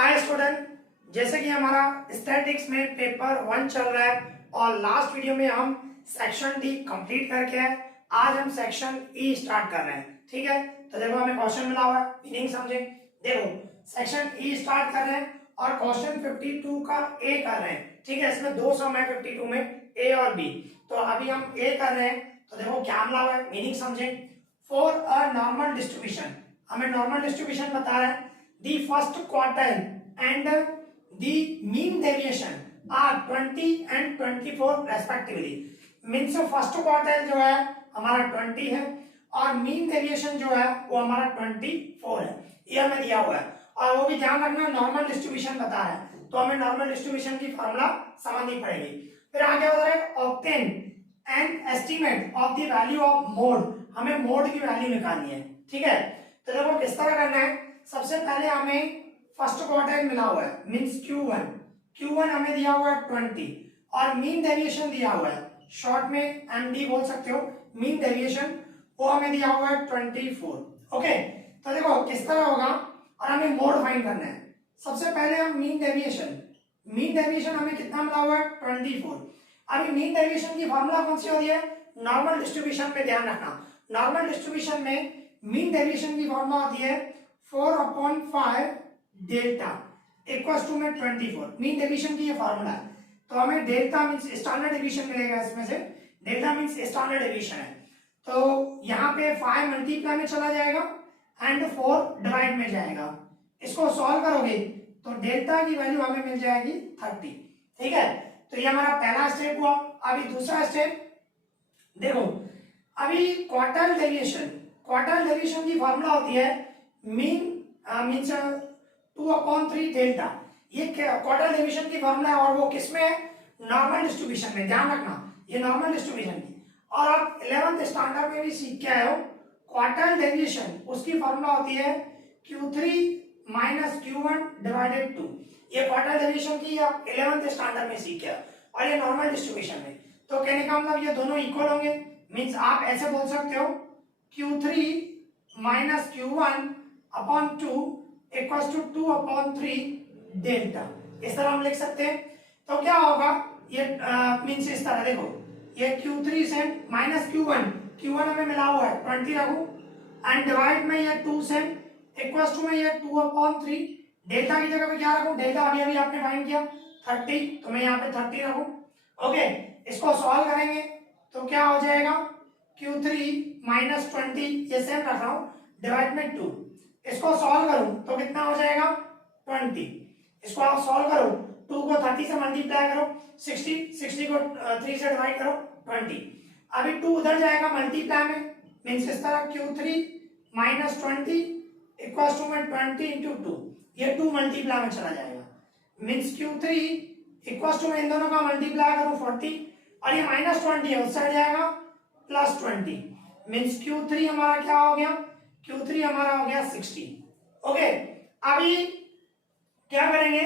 Hi student, जैसे कि हमारा स्टैटिक्स में पेपर 1 चल रहा है और लास्ट वीडियो में हम सेक्शन डी कंप्लीट करके आए। आज हम सेक्शन ई स्टार्ट कर रहे हैं। ठीक है, तो देखो हमें क्वेश्चन मिला हुआ है, मीनिंग समझे। देखो सेक्शन ई स्टार्ट कर रहे हैं और क्वेश्चन 52 का ए कर रहे हैं। ठीक है, इसमें दो सम है 52 में, ए और बी। तो अभी हम ए कर रहे हैं, तो देखो क्या मिला हुआ है, मीनिंग समझे। फॉर अ नॉर्मल डिस्ट्रीब्यूशन, हमें नॉर्मल डिस्ट्रीब्यूशन बता रहा है। The first quartile and the mean deviation are 20 and 24 respectively. Means first quartile जो है हमारा 20 है और mean deviation जो है वो हमारा 24 है। ये हमें दिया हुआ है और वो भी ध्यान रखना नॉर्मल डिस्ट्रीब्यूशन बता है, तो हमें नॉर्मल डिस्ट्रीब्यूशन की फॉर्मूला समझनी पड़ेगी। फिर आगे हो रहा है obtain an estimate of the value of mode, हमें मोड की वैल्यू निकालनी है। ठीक है, तो देखो किस तरह करना है। सबसे पहले हमें फर्स्ट क्वार्टाइल मिला हुआ है, मींस Q1 हमें दिया हुआ है 20 और मीन डेविएशन दिया हुआ है, शॉर्ट में एमडी बोल सकते हो। मीन डेविएशन वो हमें दिया हुआ है 24। ओके, तो देखो किस तरह होगा और हमें मोड फाइंड करना है। सबसे पहले हम मीन डेविएशन हमें कितना मिला हुआ है 24। अभी मीन डेविएशन की फॉर्मूला कौन सी होती है, नॉर्मल डिस्ट्रीब्यूशन पे ध्यान रखना। नॉर्मल डिस्ट्रीब्यूशन में मीन डेविएशन की फॉर्मूला होती है 4/5 डेल्टा इक्वल्स टू में 24। मीन डेविएशन की ये फॉर्मूला है। तो हमें डेल्टा मींस स्टैंडर्ड डेविएशन मिलेगा, इसमें से डेल्टा मींस स्टैंडर्ड डेविएशन है। तो यहाँ पे 5 मल्टीप्लाई में चला जाएगा एंड 4 डिवाइड में जाएगा। इसको सॉल्व करोगे तो डेल्टा की वैल्यू हमें मिल जाएगी 30। ठीक है, तो ये हमारा पहला स्टेप हुआ। अभी दूसरा स्टेप देखो, अभी क्वार्टाइल डेविएशन की फॉर्मूला होती है मीन मींस 2/3 डेल्टा। ये क्वार्टाइल डेविएशन की फॉर्मूला है और वो किसमें है, नॉर्मल डिस्ट्रीब्यूशन में। ध्यान रखना ये नॉर्मल डिस्ट्रीब्यूशन की। और आप 11th स्टैंडर्ड में भी सीख के आए हो क्वार्टाइल डेविएशन, उसकी फॉर्मूला होती है Q3 - Q1 डिवाइडेड 2। ये क्वार्टाइल डेविएशन की आप 11th स्टैंडर्ड में सीख के और ये नॉर्मल डिस्ट्रीब्यूशन में। तो कहने का मतलब ये दोनों इक्वल होंगे। मींस आप ऐसे बोल सकते हो Q3 - Q1/2 equals to 2/3 delta. इस तरह हम लिख सकते हैं। तो क्या होगा, ये मींस इस तरह देखो, ये Q3 से माइनस Q1 हमें मिला हुआ है 20 रखूं एंड डिवाइड में ये 2 से इक्वल्स टू में ये 2/3 डेल्टा की जगह पे क्या रखूं, डेल्टा अभी अभी आपने फाइंड किया 30, तो मैं यहाँ पे 30 रखूं। ओके, इसको सॉल्व करेंगे तो क्या हो जाएगा, Q3 - 20 ये सेम रख रहा हूं डिवाइड में 2। इसको सॉल्व करूं तो कितना हो जाएगा 20। इसको आप सॉल्व करो, 2 को 30 से मल्टीप्लाई करो 60 को 3 से डिवाइड करो 20। अभी 2 उधर जाएगा मल्टीप्लाई में, मींस इस तरह Q3 - 20 इक्वल्स टू में 20 × 2, ये 2 मल्टीप्लाई में चला जाएगा। मींस Q3 इक्वल्स टू में इन दोनों का मल्टीप्लाई करूं 40 और ये -20 है, उस साइड जाएगा +20। मींस Q3 हमारा क्या हो गया, Q3 हमारा हो गया 60। ओके, अभी क्या करेंगे,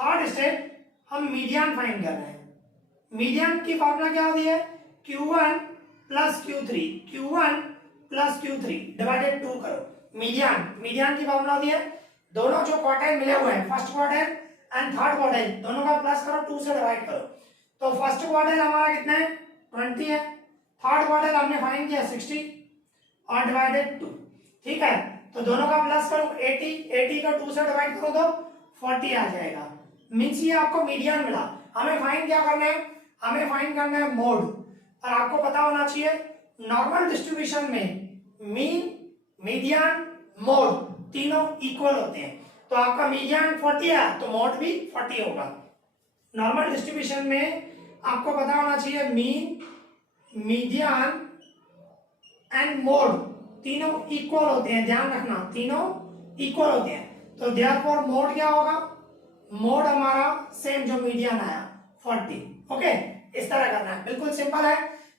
थर्ड स्टेप हम मीडियन फाइंड कर रहे हैं। मीडियन की फॉर्मूला क्या होती है, Q1 + Q3 डिवाइडेड 2 करो। मीडियन की फॉर्मूला होती है दोनों जो क्वार्टाइल मिले हुए हैं, first quartile and third quartile, दोनों का प्लस करो 2 से डिवाइड करो। तो फर्स्ट क्वार्टाइल हमारा कितना है 20 है, थर्ड क्वार्टाइल हमने फाइंड किया 60 और डिवाइडेड 2। ठीक है, तो दोनों का प्लस करो 80 का 2 से डिवाइड करो तो 40 आ जाएगा। मींस ये आपको मीडियन मिला। हमें फाइंड क्या करना है, हमें फाइंड करना है मोड। और आपको पता होना चाहिए नॉर्मल डिस्ट्रीब्यूशन में मीन, मीडियन, मोड तीनों इक्वल होते हैं। तो आपका मीडियन 40 है तो मोड भी 40 होगा। नॉर्मल डिस्ट्रीब्यूशन में आपको पता होना चाहिए मीन, मीडियन एंड मोड तीनों इक्वल होते हैं। ध्यान रखना तीनों इक्वल होते हैं। तो देयरफॉर मोड क्या होगा, मोड हमारा सेम जो मीडियन आया 40। ओके, इस तरह करना है, बिल्कुल सिंपल है।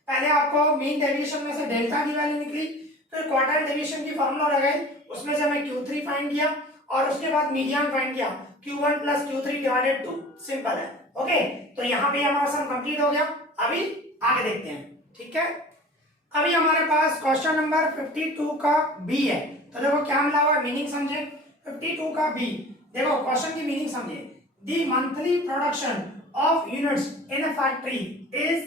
पहले आपको मीन डेविएशन में से डेल्टा की वैल्यू निकली, फिर क्वार्टाइल डेविएशन की फॉर्मूला लगाई, उसमें से हमें Q3 फाइंड किया और उसके बाद मीडियन फाइंड किया Q1 + Q3 डिवाइडेड 2। सिंपल है। ओके, तो यहाँ पे हमारा सम कंप्लीट हो गया। अभी आगे देखते हैं। ठीक है, अभी हमारे पास क्वेश्चन नंबर 52 का बी है। तो देखो क्या मिला हुआ है, मीनिंग समझे। 52 का बी देखो क्वेश्चन की मीनिंग समझे। The monthly production of units in a factory is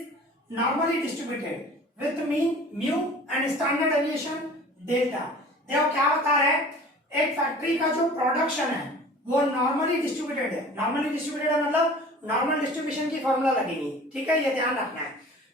normally distributed with mean mu and standard deviation delta. देखो क्या बता रहा है, एक फैक्ट्री का जो प्रोडक्शन है वो नॉर्मली डिस्ट्रीब्यूटेड है। नॉर्मली डिस्ट्रीब्यूटेड है मतलब नॉर्मल डिस्ट्रीब्यूशन की फॉर्मूला लगेगी, ठीक है, ये ध्यान रखना है।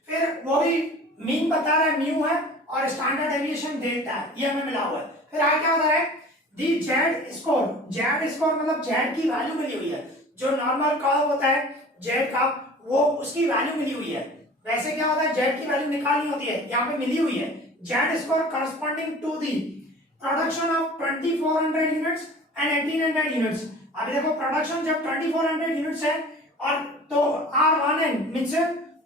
फिर वो भी मीन बता रहा है, म्यू है और स्टैंडर्ड डेविएशन डेल्टा है, ये हमें मिला हुआ है। फिर आगे क्या बता रहा है, the Z score, Z score मतलब जेड की वैल्यू मिली हुई है, जो नॉर्मल कर्व होता है जेड का वो उसकी वैल्यू मिली हुई है। वैसे क्या होता है, जेड की वैल्यू निकालनी होती है, यहाँ पे मिली हुई है Z score corresponding to the production of 2400 units and 1800 units. अभी देखो प्रोडक्शन जब 2400 यूनिट्स है और तो R1n मींस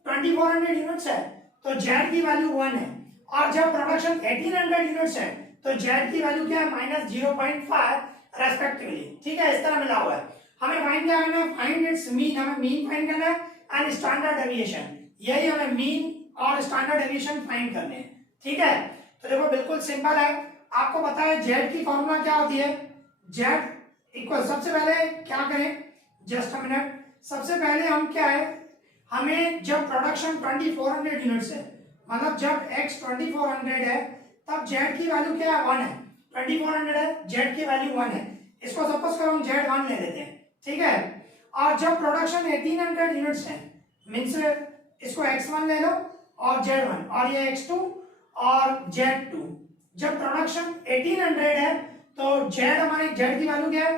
2400 यूनिट्स है तो जेड की वैल्यू 1 है, और जब प्रोडक्शन 1800 यूनिट्स है तो जेड की वैल्यू क्या है -0.5 रेस्पेक्टिवली, ठीक है, इस तरह मिला हुआ है। हमें फाइंड क्या करना है, फाइंड इट्स मीन, हमें मीन फाइंड करना है एंड स्टैंडर्ड डेविएशन, यही हमें मीन और स्टैंडर्ड डेविएशन फाइंड करने हैं, ठीक है। तो देखो बिल्कुल सिंपल है, आपको पता है जेड की फॉर्मूला क्या होती है, जेड इक्वल, सबसे पहले क्या करें, जस्ट अ मिनट, सबसे पहले हम क्या है, हमें जब प्रोडक्शन 2400 यूनिट्स है मतलब जब x 2400 है तब z की वैल्यू क्या है 1 है, 2400 है z की वैल्यू 1 है, इसको सपोज करो हम z1 ले लेते हैं, ठीक है। और जब प्रोडक्शन 1800 यूनिट्स है मींस इसको x1 ले लो और z1 और ये x2 और z2। जब प्रोडक्शन 1800 है तो z हमारी z की वैल्यू क्या है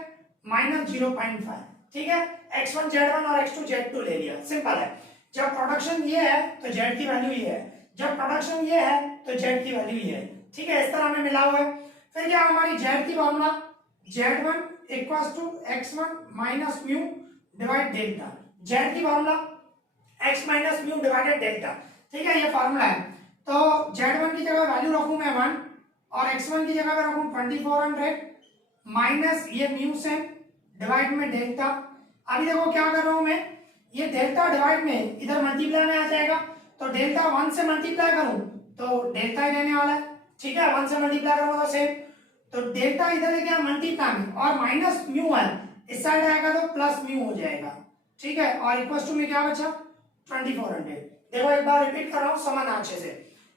-0.5, ठीक है, x1 z1 और x2 z2 ले लिया, सिंपल है। जब प्रोडक्शन ये है तो z की वैल्यू ये है, जब प्रोडक्शन ये है तो z की वैल्यू ये है, ठीक है, इस तरह हमें मिला हुआ है। फिर क्या हमारी z की formula z1 equals to x1 minus mu divide delta, z की formula x minus mu divided delta, ठीक है, ये फॉर्मूला है। तो z1 की जगह वैल्यू रखूं मैं 1 और x1 की जगह रखूं 2400 माइनस ये म्यू से डिवाइड में डेल्टा। अभी देखो क्या कर रहा हूं मैं, ये डेल्टा डिवाइड में इधर मल्टीप्लाई में आ जाएगा, तो डेल्टा 1 से मल्टीप्लाई करूं तो डेल्टा ही रहने वाला है, ठीक है, 1 से मल्टीप्लाई करूंगा तो सेम, तो डेल्टा इधर है क्या मल्टीप्लाई में और माइनस म्यू है इस साइड आएगा तो प्लस म्यू हो जाएगा, ठीक है, और इक्वल टू में क्या बचा 2400। देखो एक बार रिपीट कर रहा हूं समझना अच्छे से,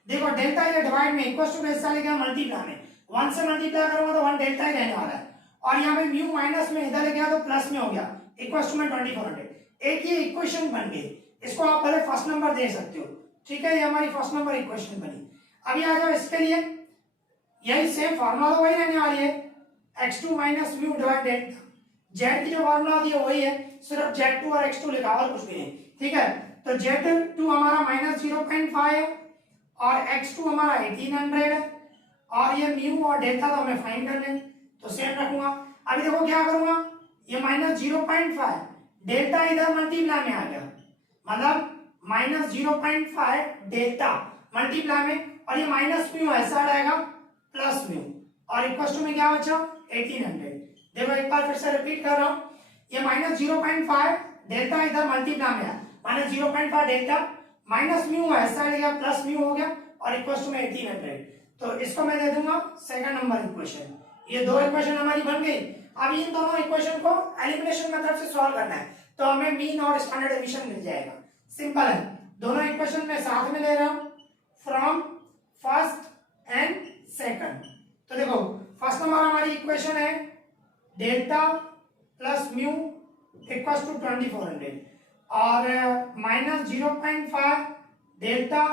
देखो डेल्टा ये डिवाइड में इक्वल टू इस साइड क्या मल्टीप्लाई में 1 से मल्टीप्लाई करूंगा तो 1 डेल्टा ही रहने वाला है, और यहाँ पे म्यू माइनस में इधर गया तो प्लस में हो गया इक्वल टू में 2400। एक ये इक्वेशन बन गई, इसको आप पहले फर्स्ट नंबर दे सकते हो, ठीक है, ये हमारी फर्स्ट नंबर इक्वेशन बनी। अभी आ जाओ इसके लिए, यही सेम फार्मूला तो वही रहने वाली है x2 minus mu divide delta, z की जो फार्मूला होती है वही है, सिर्फ z2 और x2 लिखा और कुछ भी नहीं, ठीक है। तो z2 हमारा -0.5 है और x2 हमारा 1800 है और ये म्यू और डेल्टा तो हमें फाइंड करना है, तो सेम रखूंगा। अभी देखो क्या करूंगा, ये -0.5 डेल्टा इधर मल्टीप्लाई में आ गया मतलब -0.5 डेल्टा मल्टीप्लाई में, और ये माइनस म्यू ऐसा आएगा प्लस म्यू और इक्वल टू में क्या बचा 1800। देखो एक बार फिर से रिपीट कर रहा हूं, ये -0.5 डेल्टा इधर मल्टीप्लाई में है -0.5 डेल्टा माइनस म्यू ऐसा आएगा प्लस म्यू हो गया और इक्वल टू में 1800, तो इसको मैं दे दूंगा सेकंड नंबर इक्वेशन। ये दो इक्वेशन हमारी बन गई। अब इन दोनों इक्वेशन को एलिमिनेशन मेथड से सॉल्व करना है तो हमें मीन और स्टैंडर्ड डेविएशन मिल जाएगा, सिंपल है। दोनों इक्वेशन में साथ में ले रहा हूं फ्रॉम फर्स्ट एंड सेकंड। तो देखो फर्स्ट नंबर हमारी इक्वेशन है delta plus mu equals to 2400 और -0.5 डेल्टा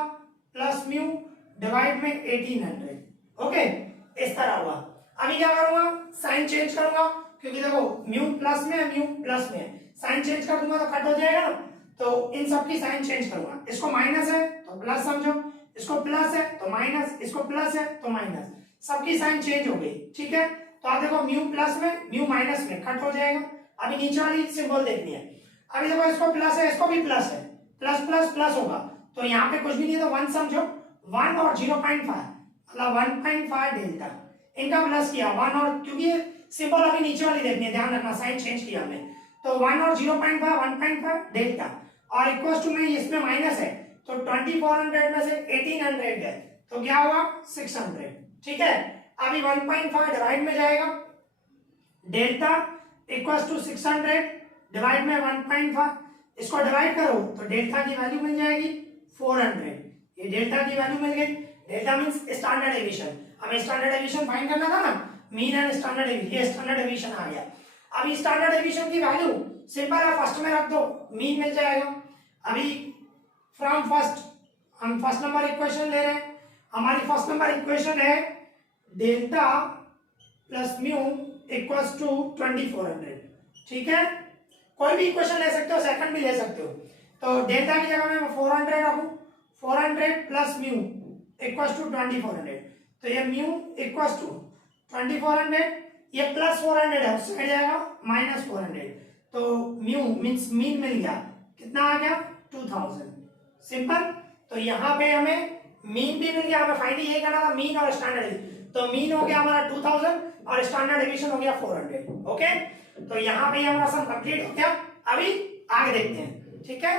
प्लस म्यू डिवाइड में 1800, ओके, इस तरह हुआ। अभी क्या करूंगा, साइन चेंज करूंगा क्योंकि देखो म्यू प्लस में म्यू प्लस में, साइन चेंज कर दूंगा तो कट हो जाएगा ना, तो इन सब की साइन चेंज करूंगा। इसको माइनस है तो प्लस समझो, इसको प्लस है तो माइनस, इसको प्लस है तो माइनस, सबकी साइन चेंज हो गई, ठीक है। तो आप देखो म्यू प्लस में म्यू माइनस में कट हो जाएगा। अभी नीचे वाली सिंबल देखनी है, अभी देखो इसको प्लस है इसको भी प्लस है, प्लस प्लस प्लस होगा तो यहाँ पे कुछ भी नहीं है तो 1 समझो, 1 और 0.5 मतलब 1.5 डेल्टा, इनका प्लस किया 1 और, क्योंकि सिंबल अभी नीचे वाली देखनी है, ध्यान रखना साइन चेंज किया हमने, तो 1 और 0.5 1.5 डेल्टा और इक्वल टू में इसमें माइनस है तो 2400 में से 1800 है तो क्या हुआ 600, ठीक है। अभी 1.5 डिवाइड में जाएगा डेल्टा इक्वल टू 600 डिवाइड में 1.5, इसको डिवाइड करो तो डेल्टा की वैल्यू मिल जाएगी 400। ये डेल्टा की वैल्यू मिल गई। Delta means standard deviation. हमें स्टैंडर्ड डेविएशन फाइंड करना था ना, मीन एंड स्टैंडर्ड डेविएशन। ये स्टैंडर्ड डेविएशन आ गया। अभी स्टैंडर्ड डेविएशन की वैल्यू सिंपल है, फर्स्ट में रख दो, मीन मिल जाएगा। अभी फ्रॉम फर्स्ट हम फर्स्ट नंबर इक्वेशन ले रहे हैं। हमारी फर्स्ट नंबर इक्वेशन है delta plus mu equals to 2400। ठीक है, कोई भी इक्वेशन ले सकते हो, सेकंड भी ले सकते हो। तो डेल्टा की जगह मैं 400 रखूं, 400 प्लस म्यू इक्वल्स टू 2400। तो ये म्यू इक्वल्स टू 2400, ये प्लस 400 है, उससे जाएगा माइनस 400। तो म्यू मींस मीन मिल गया, कितना आ गया 2000। सिंपल। तो यहाँ पे हमें मीन भी मिल गया। हमें फाइंड यही करना था, मीन और स्टैंडर्ड। तो मीन हो गया हमारा 2000 और स्टैंडर्ड डेविएशन हो गया 400। ओके, तो यहाँ पे हमारा सम कंप्लीट हो गया। अभी आगे देखते हैं। ठीक है,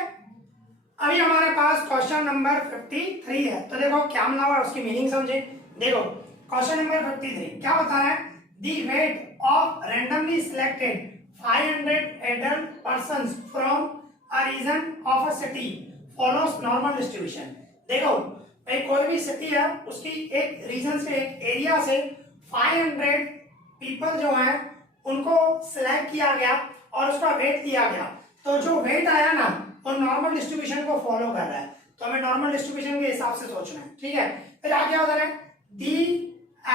अभी हमारे पास क्वेश्चन नंबर 53 है। तो देखो क्या मिला हुआ, उसकी मीनिंग समझे। देखो क्वेश्चन नंबर 53 क्या बता रहा है, the weight of randomly selected 500 adult persons from a region of a city follows normal distribution. देखो भाई, कोई भी सिटी है, उसकी एक रीजन से, एक एरिया से 500 पीपल जो है उनको सिलेक्ट किया गया और उसका वेट दिया गया। तो जो वेट आया ना, वो नॉर्मल डिस्ट्रीब्यूशन को फॉलो कर रहा है। तो हमें नॉर्मल डिस्ट्रीब्यूशन के हिसाब से सोचना है। ठीक है, फिर आगे होता है दी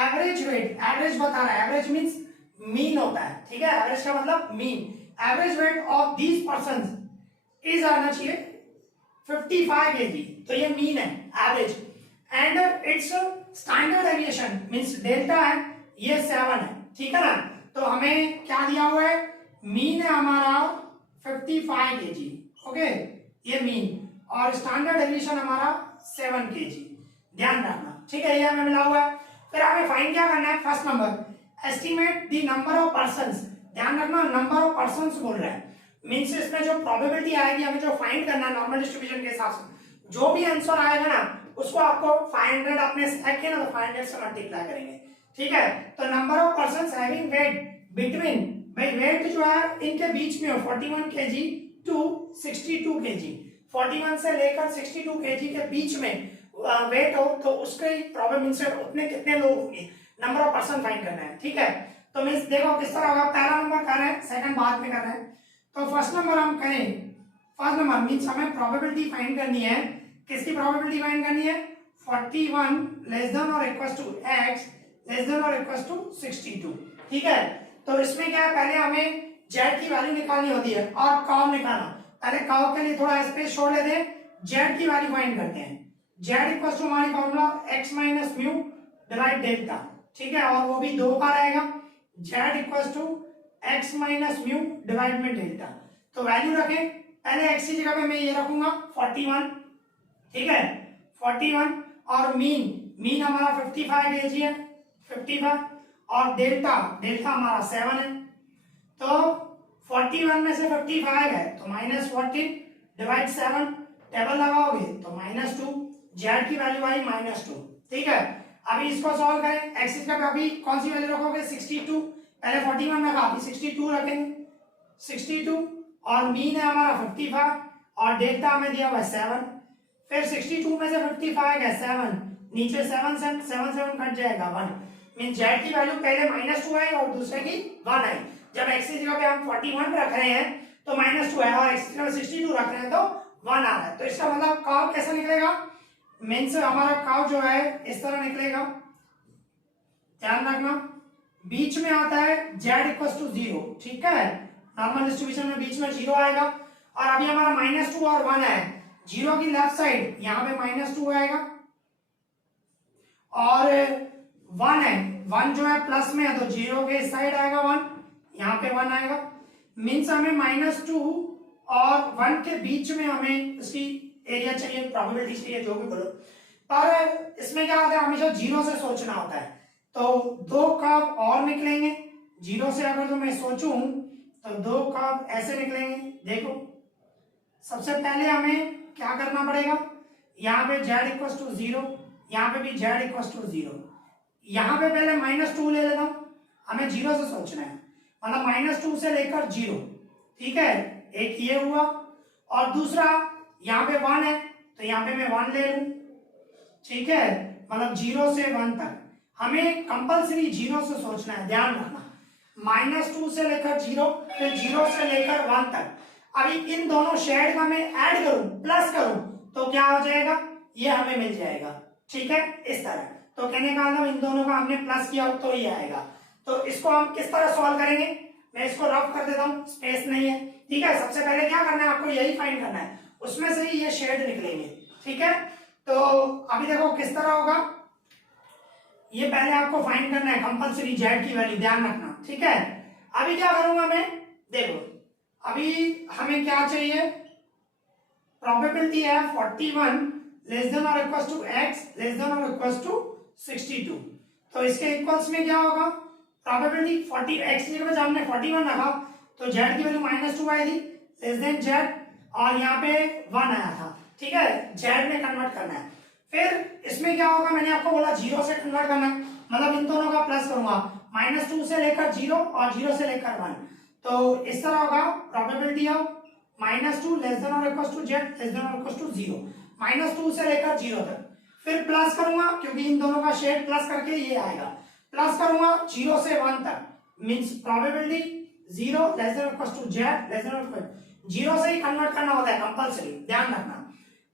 एवरेज वेट। एवरेज बता रहा है, एवरेज मींस मीन होता है। ठीक है, एवरेज का मतलब mean. Average weight of these persons is आना चाहिए 55 kg। तो ये मीन है, average. And it's standard deviation means delta है, ये 7 है। ठीक है ना, तो हमें क्या दिया हुआ है, मीन है हमारा 55 kg। ओके, ये मीन, और स्टैंडर्ड डेविएशन हमारा 7 kg। ध्यान रखना। ठीक है, ये हमें मिला हुआ है। फिर हमें फाइंड क्या करना है, first number estimate the number of persons. ध्यान रखना, नंबर ऑफ पर्संस बोल रहा है, मींस इसमें जो प्रोबेबिलिटी आएगी, हमें जो फाइंड करना है नॉर्मल डिस्ट्रीब्यूशन के हिसाब से, जो भी आंसर आएगा ना, उसको आपको 500 आपने सेलेक्ट किया ना, तो 500 से मल्टीप्लाई करेंगे। ठीक है, तो number of persons having wait between, भाई वेट जो है इनके बीच में हो 41 kg टू 62 kg। 41 से लेकर 62 kg के बीच में वेट हो, तो उसके प्रोबेबिलिटी से उतने कितने लोग होंगे, नंबर ऑफ पर्सन फाइंड करना है। ठीक है, तो मींस देखो किस तरह होगा। पहला नंबर कर रहे हैं, सेकंड बाद में कर रहे हैं। तो फर्स्ट नंबर हम करें, फर्स्ट नंबर मींस हमें प्रोबेबिलिटी फाइंड करनी है। किसकी प्रोबेबिलिटी फाइंड करनी है, 41 लेस देन और equal to x less than और इक्वल टू 62। ठीक है, तो इसमें क्या है, पहले हमें z की वैल्यू निकालनी होती है और कर्व निकालना। पहले कर्व के लिए थोड़ा स्पेस छोड़ लेते हैं, z की वैल्यू फाइंड करते हैं। z इक्वल टू हमारी formula x minus mu divide delta. ठीक है, और वो भी 2 का रहेगा, z equal to x minus mu divide में डेल्टा। तो वैल्यू रखें, पहले x की जगह पे मैं ये रखूंगा 41। ठीक है, 41, और मीन हमारा 55 kg है, 55, और डेल्टा हमारा 7 है। तो 41 में से 55 है तो -14 डिवाइड 7, टेबल लगाओगे तो -2, z की वैल्यू आई -2। ठीक है, अभी इसको सॉल्व करें। x की जगह अभी कौन सी वैल्यू रखोगे, 62। पहले 41 रखा, अभी 62 रखेंगे, 62, और मीन है हमारा 55 और डेल्टा हमें दिया हुआ है 7। फिर 62 में से 55 है 7, नीचे 7 कट जाएगा 1, मीन z की वैल्यू पहले -2 आई और दूसरे की 1 आई। जब x की जगह पे हम 41 रख रहे हैं तो -2 है, और x की जगह 62 रख रहे हैं तो 1 आ रहा है। तो इसका मतलब कर्व कैसा निकलेगा, मीन्स हमारा कर्व जो है इस तरह निकलेगा। ध्यान रखना, बीच में आता है z इक्वल टू 0। ठीक है, नॉर्मल डिस्ट्रीब्यूशन में बीच में 0 आएगा, और अभी हमारा -2 और 1 है। 0 की लेफ्ट साइड यहाँ पे -2 आएगा, और 1 है, 1 जो है प्लस में है तो 0 के इस साइड आएगा 1, यहाँ पे 1 आएगा। मीन्स हमें -2 और 1 के बीच में हमें इसकी एरिया चाहिए, प्रोबेबिलिटी चाहिए, जो भी बोलो। पर इसमें क्या होता है, हमेशा 0 से सोचना होता है। तो 2 कर्व और निकलेंगे 0 से। अगर तो मैं सोचूं तो 2 कर्व ऐसे निकलेंगे। देखो सबसे पहले हमें क्या करना पड़ेगा, यहाँ पे z इक्वल टू 0, यहाँ पे भी z इक्वल टू 0। यहाँ पे पहले -2 ले लेता हूँ, हमें 0 से सोचना है। मतलब -2 से लेकर 0, ठीक है, एक ये हुआ। और दूसरा यहाँ पे 1 है तो यहाँ पे मैं 1 ले लूं, ठीक है, मतलब 0 से 1 तक। हमें कंपल्सरी 0 से सोचना है, ध्यान रखना, -2 से लेकर 0, फिर 0 से लेकर 1 तक। अभी इन दोनों शेड का मैं ऐड करूं, प्लस करूं, तो क्या हो जाएगा, ये हमें मिल जाएगा, ठीक है, इस तरह। तो कहने का मतलब इन दोनों का हमने प्लस किया तो ये आएगा। तो इसको हम किस तरह सॉल्व करेंगे, मैं इसको रफ कर देता हूं, स्पेस नहीं है, ठीक है। सबसे पहले क्या करना है, आपको यही फाइंड करना है, उसमें से ही ये शेड निकलेंगे, ठीक है। तो अभी देखो किस तरह होगा, ये पहले आपको फाइंड करना है कंपल्सरी जेड की वैल्यू, ध्यान रखना, ठीक है। अभी क्या करूंगा मैं, देखो अभी हमें क्या चाहिए, प्रोबेबिलिटी है 41 लेस देन और equals to x less than और इक्वल्स टू 62। तो इसके इक्वल्स में क्या होगा, प्रोबेबिलिटी 40 x की जगह हमने 41 रखा तो z की वैल्यू -2 आई थी, लेस देन z, और यहाँ पे 1 आया था, ठीक है, z में कन्वर्ट करना है। फिर इसमें क्या होगा, मैंने आपको बोला 0 से कन्वर्ट करना है, मतलब इन दोनों का प्लस करूंगा, -2 से लेकर 0 और 0 से लेकर 1। तो इस तरह होगा, प्रोबेबिलिटी ऑफ -2 लेस देन और equals to z less than और इक्वल्स टू 0, -2 से लेकर 0 तक। फिर प्लस करूंगा, क्योंकि इन दोनों का शेड प्लस करके ये आएगा, प्लस करूंगा 0 से 1 तक, मींस प्रोबेबिलिटी 0 लेस देन और equals to z less than और इक्वल 0 से ही कन्वर्ट करना होता है कंपलसरी, ध्यान रखना।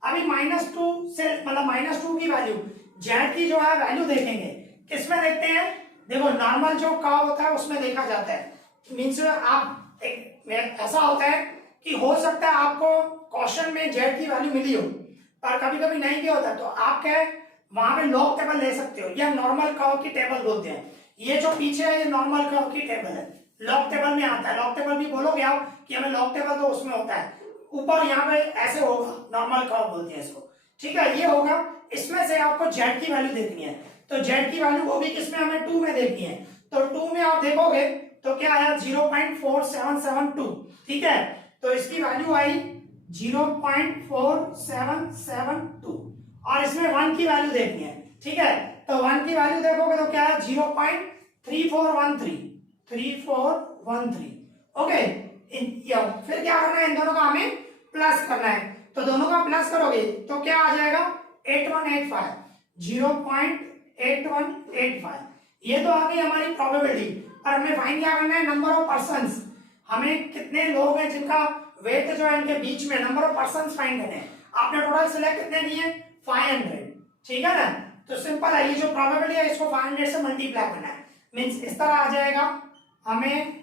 अभी -2 से मतलब -2 की वैल्यू, z की जो है वैल्यू देखेंगे, किसमें देखते हैं, देखो नॉर्मल जो कर्व होता है उसमें देखा जाता है, मींस आप ऐसा होता है कि हो सकता है आपको क्वेश्चन में z की वैल्यू मिली हो पर कभी कभी नहीं भी होता, तो आप क्या है वहां पे लॉग टेबल ले सकते हो, या नॉर्मल कर्व की टेबल बोलते हैं। ये जो पीछे है ये नॉर्मल कर्व की टेबल है, लॉग टेबल में आता है, लॉग टेबल भी बोलोगे आप कि हमें लॉग टेबल, तो उसमें होता है ऊपर यहाँ पे ऐसे होगा, नॉर्मल कर्व बोलते हैं इसको, ठीक है, ये होगा। इसमें से आपको z की वैल्यू देखनी है, तो z की वैल्यू वो भी किसमें, हमें 2 में देखनी है। तो 2 में आप देखोगे तो क्या आया, 0.4772, ठीक है। तो इसकी वैल्यू आई 0.4772, और इसमें 1 की वैल्यू देखनी है, ठीक है। तो 1 की वैल्यू देखोगे तो क्या है, 0.3413, ओके। फिर क्या करना है, इन दोनों का हमें प्लस करना है, तो दोनों का प्लस करोगे तो क्या आ जाएगा, 8185, 0.8185। ये तो आ गई हमारी प्रोबेबिलिटी। और हमें फाइंड क्या करना है, नंबर ऑफ पर्संस, हमें कितने लोग हैं जिनका वेट जो है इनके बीच में, नंबर ऑफ पर्संस फाइंड करने हैं। आपने टोटल सिलेक्ट कितने दिए, 500, ठीक है ना। तो सिंपल है, ये जो प्रोबेबिलिटी है इसको 500 से मल्टीप्लाई करना है, मींस इस तरह आ जाएगा, हमें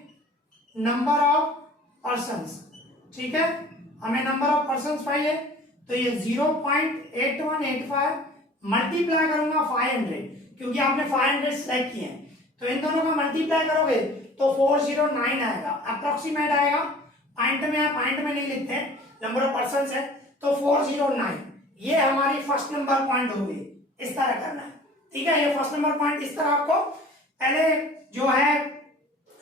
नंबर ऑफ पर्संस, ठीक है, हमें नंबर ऑफ पर्संस चाहिए, तो ये 0.8185 मल्टीप्लाई करूंगा 500, क्योंकि आपने 500 सिलेक्ट किए हैं, तो इन दोनों का मल्टीप्लाई करोगे तो 409 आएगा, अप्रोक्सीमेट आएगा, पॉइंट में नहीं लिखते, नंबर ऑफ पर्संस है, तो 409, ये हमारी फर्स्ट नंबर पॉइंट होगी, इस तरह करना है, ठीक है। ये फर्स्ट नंबर पॉइंट इस तरह आपको पहले जो है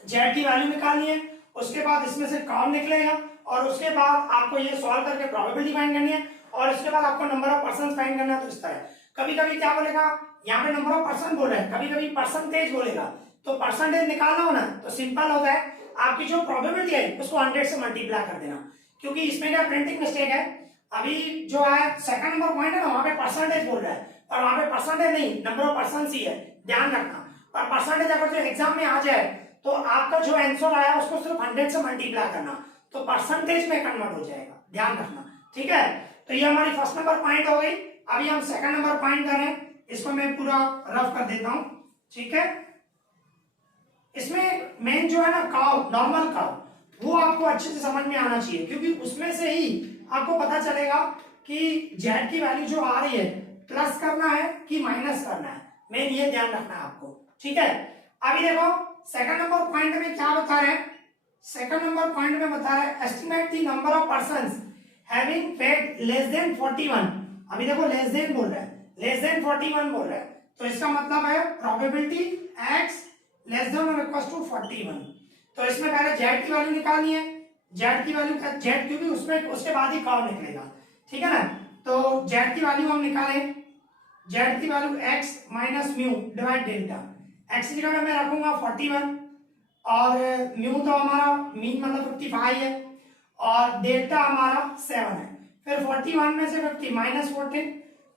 z की वैल्यू निकालनी है, उसके बाद इसमें से कर्व निकलेगा, और उसके बाद आपको ये सॉल्व करके प्रोबेबिलिटी फाइंड करनी है, और उसके बाद आपको नंबर ऑफ पर्सन फाइंड करना है। तो इस तरह कभी कभी क्या बोलेगा, यहाँ पे नंबर ऑफ पर्सन बोल रहा है, कभी कभी परसेंटेज बोलेगा, तो परसेंटेज निकालना हो ना तो सिंपल होता है, आपकी जो प्रोबेबिलिटी है उसको 100 से मल्टीप्लाई कर देना, क्योंकि इसमें क्या प्रिंटिंग मिस्टेक है, अभी जो है सेकंड नंबर पॉइंट है ना, वहां पे परसेंटेज बोल रहा है, और वहां पे परसेंटेज नहीं, नंबर ऑफ पर्सन ही है, ध्यान रखना। और परसेंटेज अगर जो एग्जाम में आ जाए तो आपका जो आंसर आया उसको सिर्फ 100 से मल्टीप्लाई करना, तो परसेंटेज में कन्वर्ट हो जाएगा, ध्यान रखना, ठीक है। तो ये हमारी फर्स्ट नंबर पॉइंट हो गई। अभी हम सेकंड नंबर पॉइंट कर रहे हैं, इसको मैं पूरा रफ कर देता हूं, ठीक है। इसमें मेन जो है ना कर्व, नॉर्मल कर्व, वो आपको अच्छे से समझ में आना चाहिए, क्योंकि उसमें से ही आपको पता चलेगा कि z की वैल्यू जो आ रही है प्लस करना है कि माइनस करना है, मेन ये ध्यान रखना है आपको, ठीक है। अभी देखो सेकंड नंबर पॉइंट में क्या बता रहे हैं, सेकंड नंबर पॉइंट में बता रहा है estimate the number of persons having weight less than 41। अभी देखो लेस देन बोल रहा है, लेस देन 41 बोल रहा है, तो इसका मतलब है प्रोबेबिलिटी x लेस देन और इक्वल टू 41। तो इसमें पहले z की वैल्यू निकालनी है, z की वैल्यू z, क्योंकि उसमें उसके बाद ही कर्व निकलेगा, ठीक है ना। तो z की वैल्यू हम निकालें, z की value x minus mu divide delta, x की जगह मैं रखूंगा 41 और म्यू तो हमारा मीन मतलब 55 है और डेल्टा हमारा 7 है। फिर 41 में से 50 माइनस 14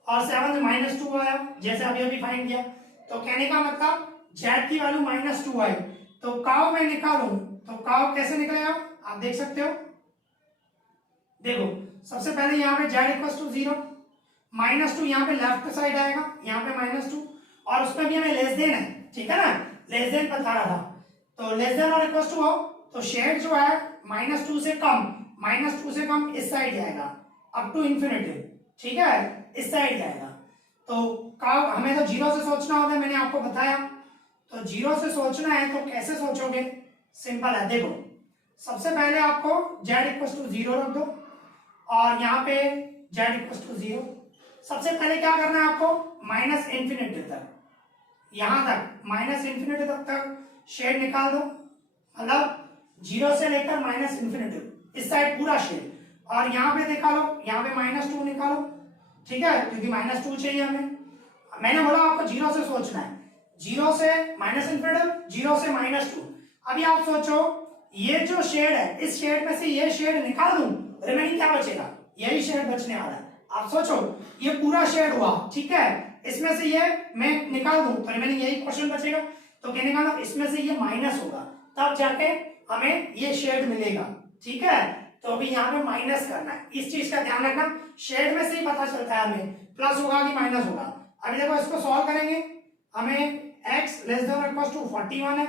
और 7 से माइनस 2 आया जैसे अभी अभी फाइंड किया। तो कहने का मतलब जेड की वैल्यू -2 आई। तो काउ मैं निकालूं तो काउ कैसे निकलेगा आप देख सकते हो। देखो सबसे पहले यहाँ पे जेड इक्वल टू 0, -2 यहाँ पे लेफ्ट साइड आएगा, यहाँ पे -2 और उसमें भी हमें लेस देन है, ठीक है ना, लेस देन बता रहा था। तो लेस देन और इक्वल टू हो तो शेड जो है -2 से कम इस साइड जाएगा अप टू इंफिनिटी, ठीक है, इस साइड जाएगा। तो हमें तो 0 से सोचना होता है, मैंने आपको बताया। तो 0 से सोचना है तो कैसे सोचोगे, सिंपल है। देखो सबसे पहले आपको z इक्वल टू 0 रख दो और यहाँ पे z इक्वल टू 0। सबसे पहले क्या करना है आपको, माइनस इंफिनिटी तक, यहां तक माइनस इंफिनिटी तक शेड निकाल दो, मतलब 0 से लेकर माइनस इंफिनिटी इस साइड पूरा शेड। और यहाँ पे निकालो, यहाँ पे -2 निकालो, ठीक है, क्योंकि -2 चाहिए हमें। मैंने बोला आपको 0 से सोचना है, 0 से माइनस इंफिनिटी, 0 से -2। अभी आप सोचो ये जो शेड है इस शेड में से ये शेड निकाल दूं, रिमेनिंग क्या बचेगा, यही शेड बचने वाला है। आप सोचो ये पूरा शेड हुआ, ठीक है, इसमें से ये मैं निकाल दूं तो रिमेनिंग यही क्वेश्चन बचेगा। तो कहने का मतलब इसमें से ये माइनस होगा तब जाके हमें ये शेड मिलेगा, ठीक है। तो अभी यहाँ पे माइनस करना है, इस चीज का ध्यान रखना, शेड में से ही पता चलता है हमें प्लस होगा कि माइनस होगा। अभी देखो इसको सॉल्व करेंगे, हमें x लेस देन और इक्वल टू 41 है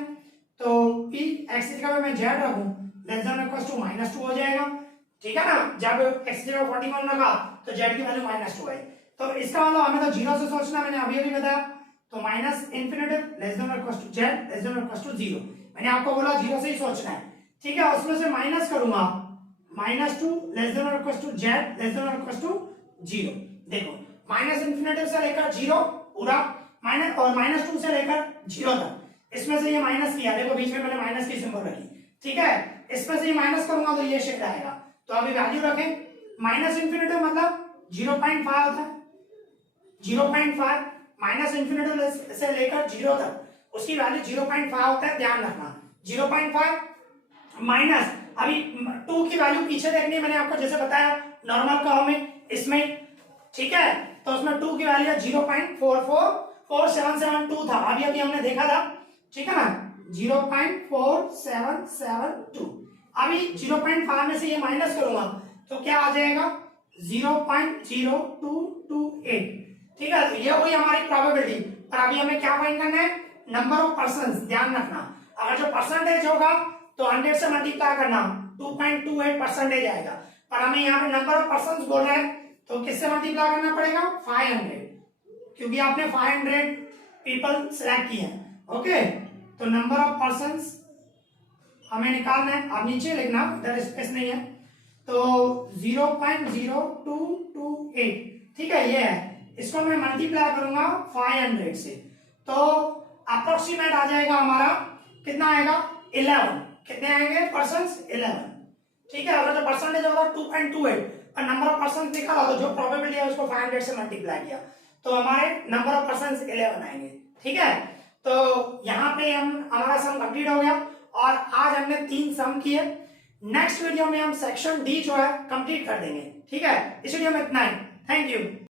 तो p x की जगह मैं z रखूं लेस देन और इक्वल टू -2 हो जाएगा, ठीक है ना। जब x की जगह 41 लगा तो z की वैल्यू -2 है। तो इसका मतलब हमें तो 0 से सोचना, मैंने अभी अभी बताया। तो माइनस इंफिनिटी लेस देन और equal to z less than और इक्वल टू 0, मैंने आपको बोला 0 से ही सोचना है, ठीक है। उसमें से माइनस करूंगा, -2 लेस देन और equal to z less than और इक्वल टू 0। देखो माइनस इंफिनिटी से लेकर 0 पूरा माइनस और -2 से लेकर 0 तक, इसमें से ये माइनस किया, देखो बीच में मैंने माइनस की सिंबल रखी, ठीक है। इसमें से ये माइनस करूंगा तो ये शेड आएगा। तो अभी वैल्यू रखें, माइनस इंफिनिटी मतलब 0.5 होता है, 0.5 माइनस इंफिनिटी से लेकर 0 तक उसकी वैल्यू 0.5 होता है, ध्यान रखना। 0.5 माइनस, अभी 2 की वैल्यू पीछे देखनी है, मैंने आपको जैसे बताया नॉर्मल कर्व में इसमें, ठीक है। तो उसमें 2 की वैल्यू 0.44772 था, अभी अभी हमने देखा था, ठीक है ना, 0.4772। अभी 0.5 में से ये माइनस करूंगा तो क्या आ जाएगा 0.0228, ठीक है। तो ये हुई हमारी प्रोबेबिलिटी। पर अभी हमें क्या फाइंड करना है, नंबर ऑफ पर्संस, ध्यान रखना। अगर जो परसेंटेज होगा तो 100 से मल्टीप्लाई करना, 2.28% आएगा। पर हमें यहाँ पे नंबर ऑफ पर्संस बोलना है तो किससे मल्टीप्लाई करना पड़ेगा, 500, क्योंकि आपने 500 पीपल सिलेक्ट किए हैं, ओके। तो नंबर ऑफ पर्संस हमें निकालना है, अब नीचे लिखना, इधर स्पेस नहीं है। तो 0.0228, ठीक है, ये है। इसको मैं मल्टीप्लाई करूंगा 500 से तो अप्रोक्सीमेट आ जाएगा हमारा, कितना आएगा, 11। कितने आएंगे पर्संस, 11, ठीक है। अगर जो परसेंटेज होगा 2.28 और नंबर ऑफ पर्सन निकाला तो जो प्रोबेबिलिटी है उसको 500 से मल्टीप्लाई किया तो हमारे नंबर ऑफ पर्सन 11 आएंगे, ठीक है। तो यहाँ पे हमारा सम कंप्लीट हो गया और आज हमने 3 सम किए। नेक्स्ट वीडियो में हम सेक्शन डी जो है कंप्लीट कर देंगे, ठीक है। इस वीडियो में इतना ही, थैंक यू।